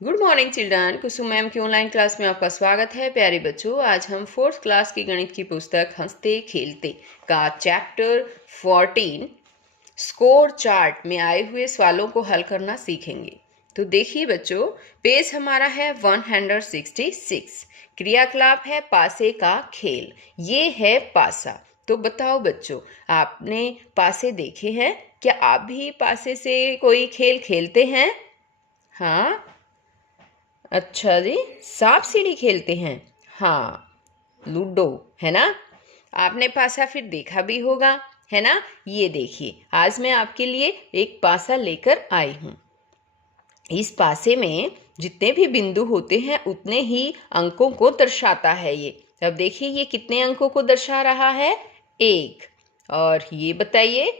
Good morning children. Kusum ma'am की online class में आपका स्वागत है। प्यारे बच्चों, आज हम 4th क्लास की गणित की पुस्तक हंसते खेलते का चैप्टर 14 स्कोर चार्ट में आए हुए सवालों को हल करना सीखेंगे। तो देखिए बच्चों, पेज हमारा है 166। क्रियाकलाप है पासे का खेल। ये है पासा। तो बताओ बच्चों, आपने पासे देखे हैं? क्या आप भी पासे से कोई खेल खेलते हैं? हाँ, अच्छा जी, सांप सीढ़ी खेलते हैं। हाँ, लूडो, है ना। आपने पासा फिर देखा भी होगा, है ना। ये देखिए, आज मैं आपके लिए एक पासा लेकर आई हूँ। इस पासे में जितने भी बिंदु होते हैं उतने ही अंकों को दर्शाता है ये। अब देखिए, ये कितने अंकों को दर्शा रहा है? 1। और ये बताइए।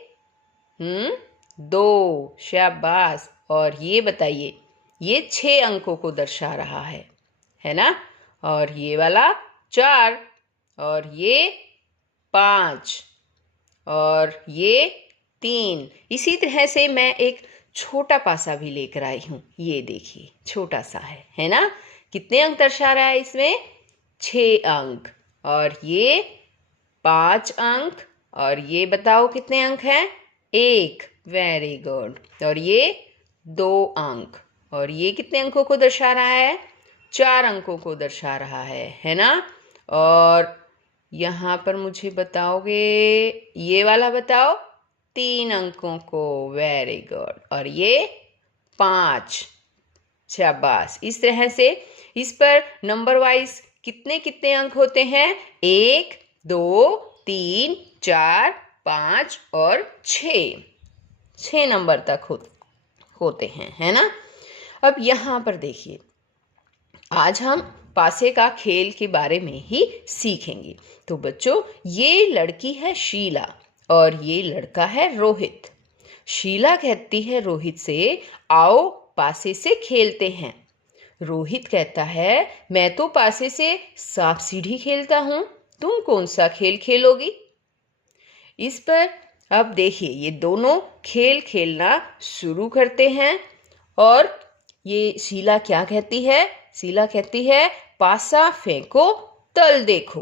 2। शाबाश। और ये बताइए, ये 6 अंकों को दर्शा रहा है ना। और ये वाला 4। और ये 5। और ये 3। इसी तरह से मैं एक छोटा पासा भी लेकर आई हूँ। ये देखिए, छोटा सा है ना। कितने अंक दर्शा रहा है इसमें? 6 अंक। और ये 5 अंक। और ये बताओ कितने अंक हैं? 1। Very good. और ये 2 अंक। और ये कितने अंकों को दर्शा रहा है? 4 अंकों को दर्शा रहा है ना। और यहाँ पर मुझे बताओगे, ये वाला बताओ। 3 अंकों को। Very good. और ये 5। शाबाश। इस तरह से इस पर नंबर वाइज कितने कितने अंक होते हैं? 1, 2, 3, 4, 5 और 6 नंबर तक होते हैं, है ना। अब यहाँ पर देखिए, आज हम पासे का खेल के बारे में ही सीखेंगे। तो बच्चों, ये लड़की है शीला और ये लड़का है रोहित। शीला कहती है रोहित से, आओ पासे से खेलते हैं। रोहित कहता है, मैं तो पासे से सांप सीढ़ी खेलता हूँ, तुम कौन सा खेल खेलोगी? इस पर अब देखिए, ये दोनों खेल खेलना शुरू करते हैं। और ये शीला क्या कहती है? शीला कहती है, पासा फेंको, तल देखो।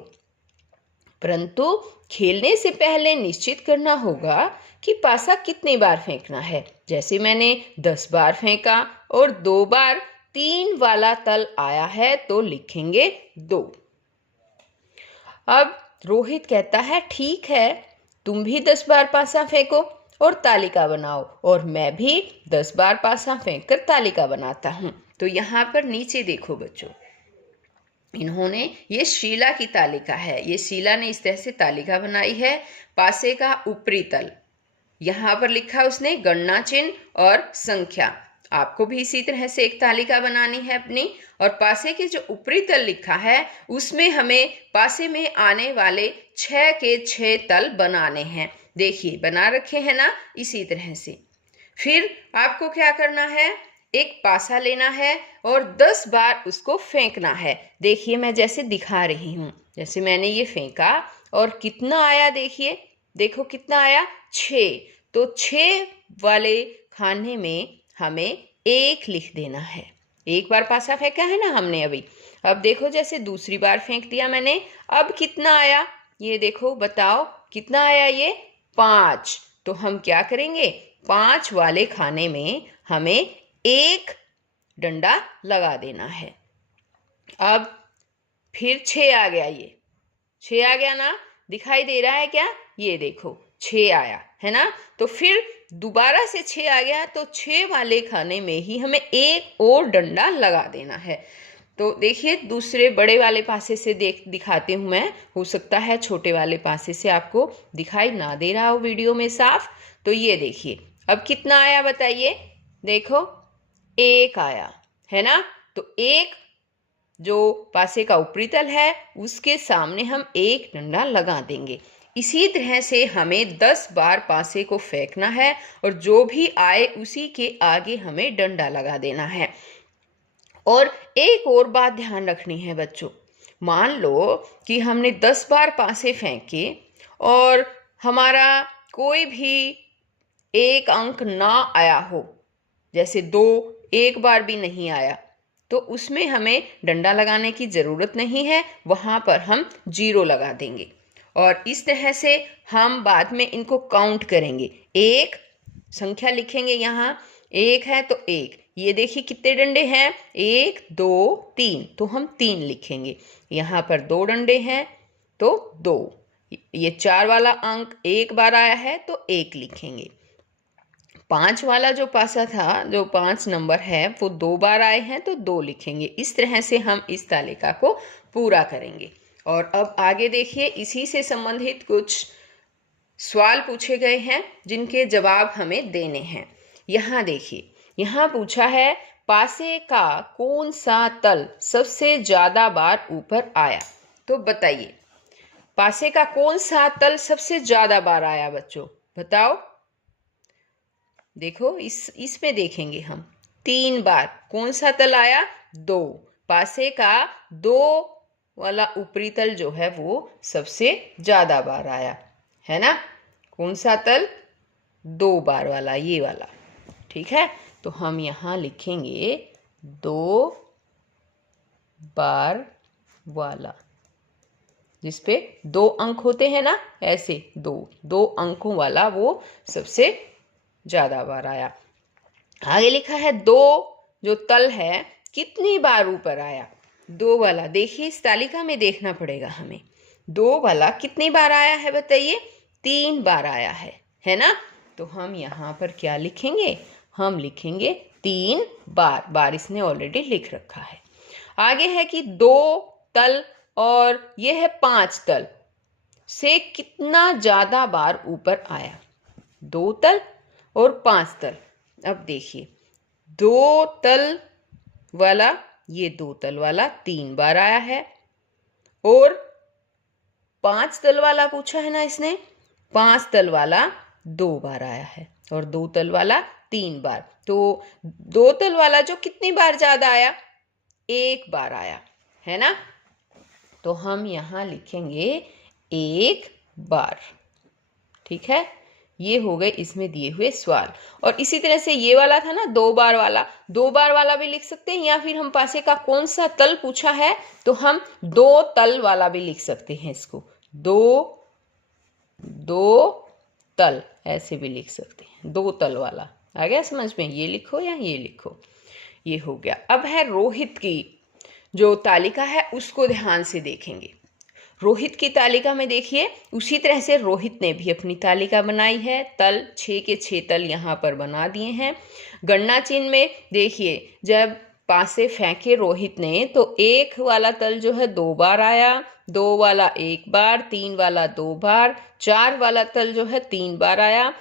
परंतु खेलने से पहले निश्चित करना होगा कि पासा कितनी बार फेंकना है। जैसे मैंने 10 बार फेंका और 2 बार 3 वाला तल आया है तो लिखेंगे 2। अब रोहित कहता है, ठीक है, तुम भी 10 बार पासा फेंको और तालिका बनाओ, और मैं भी 10 बार पासा फेंक कर तालिका बनाता हूँ। तो यहाँ पर नीचे देखो बच्चों, इन्होंने, ये शीला की तालिका है। ये शीला ने इस तरह से तालिका बनाई है। पासे का ऊपरी तल, यहाँ पर लिखा उसने गणना चिन्ह और संख्या। आपको भी इसी तरह से एक तालिका बनानी है अपनी। और पासे के जो ऊपरी तल लिखा है उसमें हमें पासे में आने वाले 6 के 6 तल बनाने हैं। देखिए, बना रखे हैं ना, इसी तरह से। फिर आपको क्या करना है? एक पासा लेना है और 10 बार उसको फेंकना है। देखिए, मैं जैसे दिखा रही हूँ, जैसे मैंने ये फेंका और कितना आया, देखिए, देखो कितना आया, 6। तो 6 वाले खाने में हमें 1 लिख देना है। एक बार पासा फेंका है ना हमने अभी। अब देखो, जैसे दूसरी बार फेंक दिया मैंने, अब कितना आया? ये देखो, बताओ कितना आया? ये 5। तो हम क्या करेंगे? 5 वाले खाने में हमें 1 डंडा लगा देना है। अब फिर 6 आ गया। ये 6 आ गया ना, दिखाई दे रहा है क्या? ये देखो, 6 आया है ना। तो फिर दोबारा से 6 आ गया, तो 6 वाले खाने में ही हमें 1 और डंडा लगा देना है। तो देखिए, दूसरे बड़े वाले पासे से दिखाती हूँ मैं। हो सकता है छोटे वाले पासे से आपको दिखाई ना दे रहा हो वीडियो में साफ। तो ये देखिए, अब कितना आया बताइए? देखो, 1 आया है ना। तो 1 जो पासे का ऊपरी तल है उसके सामने हम 1 डंडा लगा देंगे। इसी तरह से हमें 10 बार पासे को फेंकना है और जो भी आए उसी के आगे हमें डंडा लगा देना है। और एक और बात ध्यान रखनी है बच्चों, मान लो कि हमने 10 बार पासे फेंके और हमारा कोई भी 1 अंक ना आया हो, जैसे 2 एक बार भी नहीं आया, तो उसमें हमें डंडा लगाने की ज़रूरत नहीं है, वहाँ पर हम 0 लगा देंगे। और इस तरह से हम बाद में इनको काउंट करेंगे। एक संख्या लिखेंगे यहाँ, 1 है तो 1, ये देखिए कितने डंडे हैं, 1 2 3, तो हम 3 लिखेंगे। यहाँ पर 2 डंडे हैं तो 2, ये 4 वाला अंक एक बार आया है तो 1 लिखेंगे। 5 वाला जो पासा था, जो 5 नंबर है, वो 2 बार आए हैं तो 2 लिखेंगे। इस तरह से हम इस तालिका को पूरा करेंगे। और अब आगे देखिए, इसी से संबंधित कुछ सवाल पूछे गए हैं जिनके जवाब हमें देने हैं। यहाँ देखिए, यहाँ पूछा है पासे का कौन सा तल सबसे ज्यादा बार ऊपर आया। तो बताइए, पासे का कौन सा तल सबसे ज्यादा बार आया बच्चों, बताओ। देखो इसमें देखेंगे हम 3 बार। कौन सा तल आया, 2। पासे का 2 वाला ऊपरी तल जो है वो सबसे ज्यादा बार आया है ना। कौन सा तल, 2 बार वाला, ये वाला, ठीक है। तो हम यहाँ लिखेंगे 2 बार वाला, जिसपे 2 अंक होते हैं ना, ऐसे 2 अंकों वाला वो सबसे ज्यादा बार आया। आगे लिखा है 2 जो तल है कितनी बार ऊपर आया। 2 वाला, देखिए इस तालिका में देखना पड़ेगा हमें। 2 वाला कितनी बार आया है बताइए, 3 बार आया है ना। तो हम यहाँ पर क्या लिखेंगे, हम लिखेंगे 3 बार। बार इसने ऑलरेडी लिख रखा है। आगे है कि 2 तल और ये है 5 तल से कितना ज्यादा बार ऊपर आया। 2 तल और 5 तल। अब देखिए, 2 तल वाला, ये 2 तल वाला 3 बार आया है, और 5 तल वाला पूछा है ना इसने, 5 तल वाला 2 बार आया है, और 2 तल वाला 3 बार। तो 2 तल वाला जो कितनी बार ज्यादा आया, 1 बार आया है ना। तो हम यहाँ लिखेंगे 1 बार, ठीक है। ये हो गए इसमें दिए हुए सवाल। और इसी तरह से ये वाला था ना 2 बार वाला, 2 बार वाला भी लिख सकते हैं, या फिर हम पासे का कौन सा तल पूछा है तो हम 2 तल वाला भी लिख सकते हैं। इसको 2 तल ऐसे भी लिख सकते हैं, 2 तल वाला। आ गया समझ में, ये लिखो या ये लिखो, ये हो गया। अब है रोहित की जो तालिका है उसको ध्यान से देखेंगे। रोहित की तालिका में देखिए, उसी तरह से रोहित ने भी अपनी तालिका बनाई है। तल 6 के 6 तल यहाँ पर बना दिए हैं। गणना चिन्ह में देखिए, जब पासे फेंके रोहित ने तो 1 वाला तल जो है 2 बार आया, 2 वाला 1 बार, 3 वाला 2 बार, 4 वाला तल जो है 3 बार आया।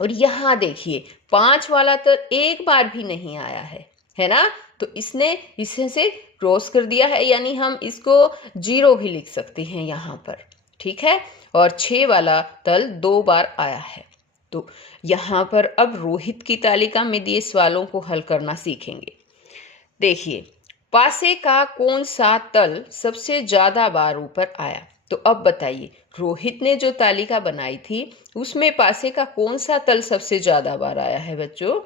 और यहाँ देखिए 5 वाला तल 1 बार भी नहीं आया है ना। तो इसने इसे से क्रॉस कर दिया है, यानी हम इसको 0 भी लिख सकते हैं यहाँ पर, ठीक है। और 6 वाला तल 2 बार आया है। तो यहाँ पर अब रोहित की तालिका में दिए सवालों को हल करना सीखेंगे। देखिए, पासे का कौन सा तल सबसे ज्यादा बार ऊपर आया। तो अब बताइए, रोहित ने जो तालिका बनाई थी उसमें पासे का कौन सा तल सबसे ज्यादा बार आया है बच्चों।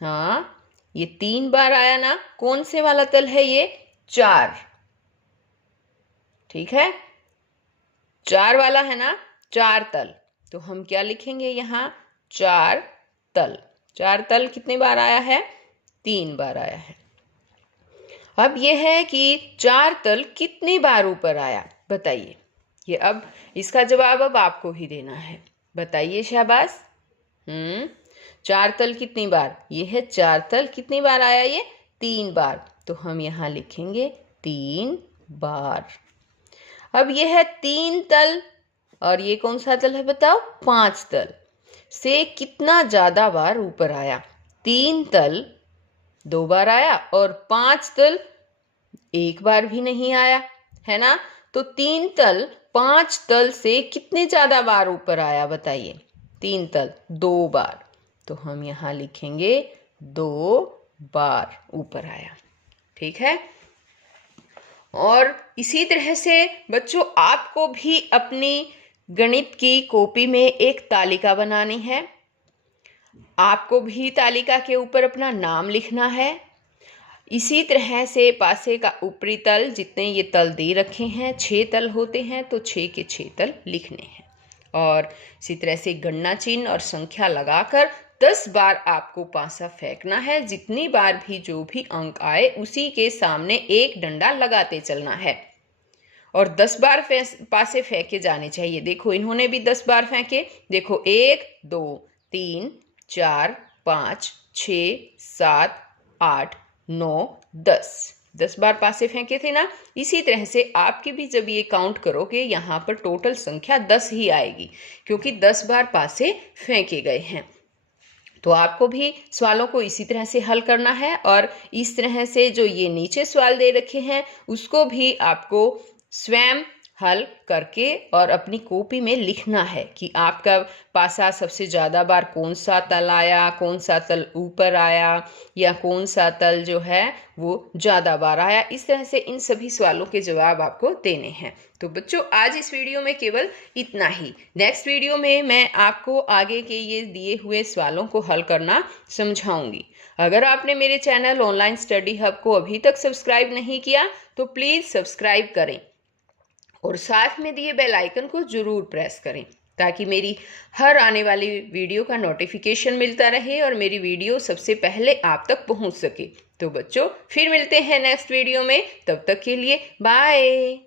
हाँ, ये 3 बार आया ना। कौन से वाला तल है ये, 4, ठीक है, 4 वाला है ना, 4 तल। तो हम क्या लिखेंगे यहाँ, 4 तल। 4 तल कितनी बार आया है, 3 बार आया है। अब यह है कि 4 तल कितनी बार ऊपर आया बताइए। ये अब इसका जवाब अब आपको ही देना है, बताइए शाबाश। 4 तल कितनी बार, ये है 4 तल कितनी बार आया, ये 3 बार। तो हम यहाँ लिखेंगे 3 बार। अब ये है 3 तल, और ये कौन सा तल है बताओ, 5 तल से कितना ज्यादा बार ऊपर आया। 3 तल 2 बार आया, और 5 तल 1 बार भी नहीं आया है ना। तो 3 तल 5 तल से कितने ज्यादा बार ऊपर आया बताइए। 3 तल 2 बार। तो हम यहाँ लिखेंगे 2 बार ऊपर आया, ठीक है। और इसी तरह से बच्चों, आपको भी अपनी गणित की कॉपी में एक तालिका बनानी है। आपको भी तालिका के ऊपर अपना नाम लिखना है। इसी तरह से पासे का ऊपरी तल, जितने ये तल दे रखे हैं 6 तल होते हैं, तो 6 के 6 तल लिखने हैं। और इसी तरह से गणना चिन्ह और संख्या लगाकर 10 बार आपको पासा फेंकना है। जितनी बार भी जो भी अंक आए उसी के सामने एक डंडा लगाते चलना है और 10 बार पासे फेंके जाने चाहिए। देखो इन्होंने भी 10 बार फेंके। देखो 1 2 3 4 5 6 7 8 9 10 बार पासे फेंके थे ना। इसी तरह से आपकी भी जब ये काउंट करोगे यहाँ पर टोटल संख्या 10 ही आएगी, क्योंकि 10 बार पासे फेंके गए हैं। तो आपको भी सवालों को इसी तरह से हल करना है और इस तरह से जो ये नीचे सवाल दे रखे हैं उसको भी आपको स्वयं हल करके और अपनी कॉपी में लिखना है कि आपका पासा सबसे ज़्यादा बार कौन सा तल आया, कौन सा तल ऊपर आया, या कौन सा तल जो है वो ज़्यादा बार आया। इस तरह से इन सभी सवालों के जवाब आपको देने हैं। तो बच्चों आज इस वीडियो में केवल इतना ही। नेक्स्ट वीडियो में मैं आपको आगे के ये दिए हुए सवालों को हल करना समझाऊंगी। अगर आपने मेरे चैनल ऑनलाइन स्टडी हब को अभी तक सब्सक्राइब नहीं किया तो प्लीज़ सब्सक्राइब करें और साथ में दिए बेल आइकन को ज़रूर प्रेस करें ताकि मेरी हर आने वाली वीडियो का नोटिफिकेशन मिलता रहे और मेरी वीडियो सबसे पहले आप तक पहुंच सके। तो बच्चों फिर मिलते हैं नेक्स्ट वीडियो में, तब तक के लिए बाय।